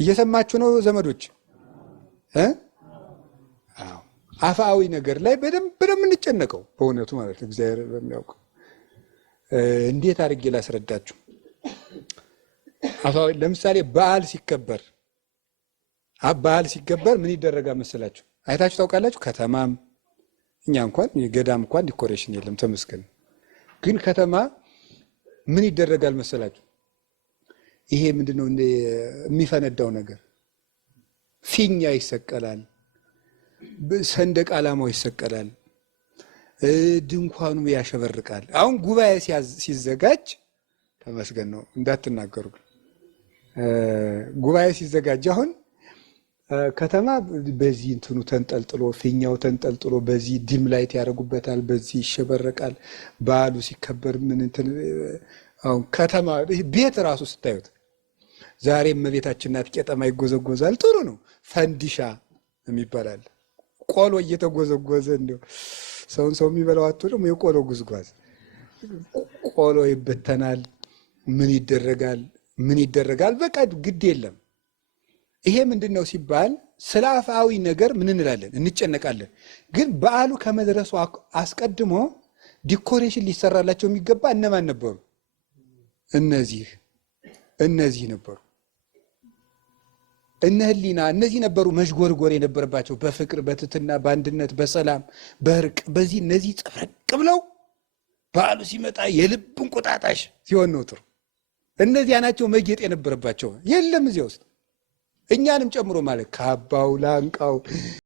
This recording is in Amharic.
እየሰማችሁ ነው ዘመዶች? አፋዊ ነገር ላይ በደንብ የምንጨነቀው በእውነቱ ማለት ነው። እግዚአብሔር በሚያውቀው እንዴት አድርጌ ላስረዳችሁ? አፋዊ ለምሳሌ በዓል ሲከበር ምን ይደረጋል መሰላችሁ? አይታችሁ ታውቃላችሁ? ከተማም እኛ እንኳን የገዳም እንኳን ዲኮሬሽን የለም ተመስገን። ግን ከተማ ምን ይደረጋል መሰላችሁ? ይሄ ምንድነው የሚፈነዳው ነገር? ፊኛ ይሰቀላል፣ ሰንደቅ ዓላማው ይሰቀላል፣ ድንኳኑ ያሸበርቃል። አሁን ጉባኤ ሲዘጋጅ ተመስገን ነው እንዳትናገሩ። ጉባኤ ሲዘጋጅ አሁን ከተማ በዚህ እንትኑ ተንጠልጥሎ ፊኛው ተንጠልጥሎ በዚህ ዲም ላይት ያደርጉበታል፣ በዚህ ይሸበረቃል። በዓሉ ሲከበር ምን እንትን አሁን ከተማ ቤት ራሱ ስታዩት ዛሬ እመቤታችን ናት ቄጠማ ይጎዘጎዛል። ጥሩ ነው። ፈንዲሻ የሚባላል ቆሎ እየተጎዘጎዘ እንደው ሰው የሚበላው አጥቶ ደግሞ የቆሎ ጉዝጓዝ ቆሎ ይበተናል። ምን ይደረጋል? በቃ ግድ የለም። ይሄ ምንድነው ሲባል ስለ አፋዊ ነገር ምን እንላለን? እንጨነቃለን። ግን በዓሉ ከመድረሱ አስቀድሞ ዲኮሬሽን ሊሰራላቸው የሚገባ እነማን ነበሩ? እነዚህ ነበሩ። እነ ህሊና እነዚህ ነበሩ መሽጎርጎር የነበረባቸው በፍቅር በትትና በአንድነት በሰላም በእርቅ በዚህ እነዚህ ጽፍረቅ ብለው በዓሉ ሲመጣ የልብ እንቁጣጣሽ ሲሆን ነው ጥሩ። እነዚያ ናቸው መጌጥ የነበረባቸው። የለም እዚያ ውስጥ እኛንም ጨምሮ ማለት ካባው ላንቃው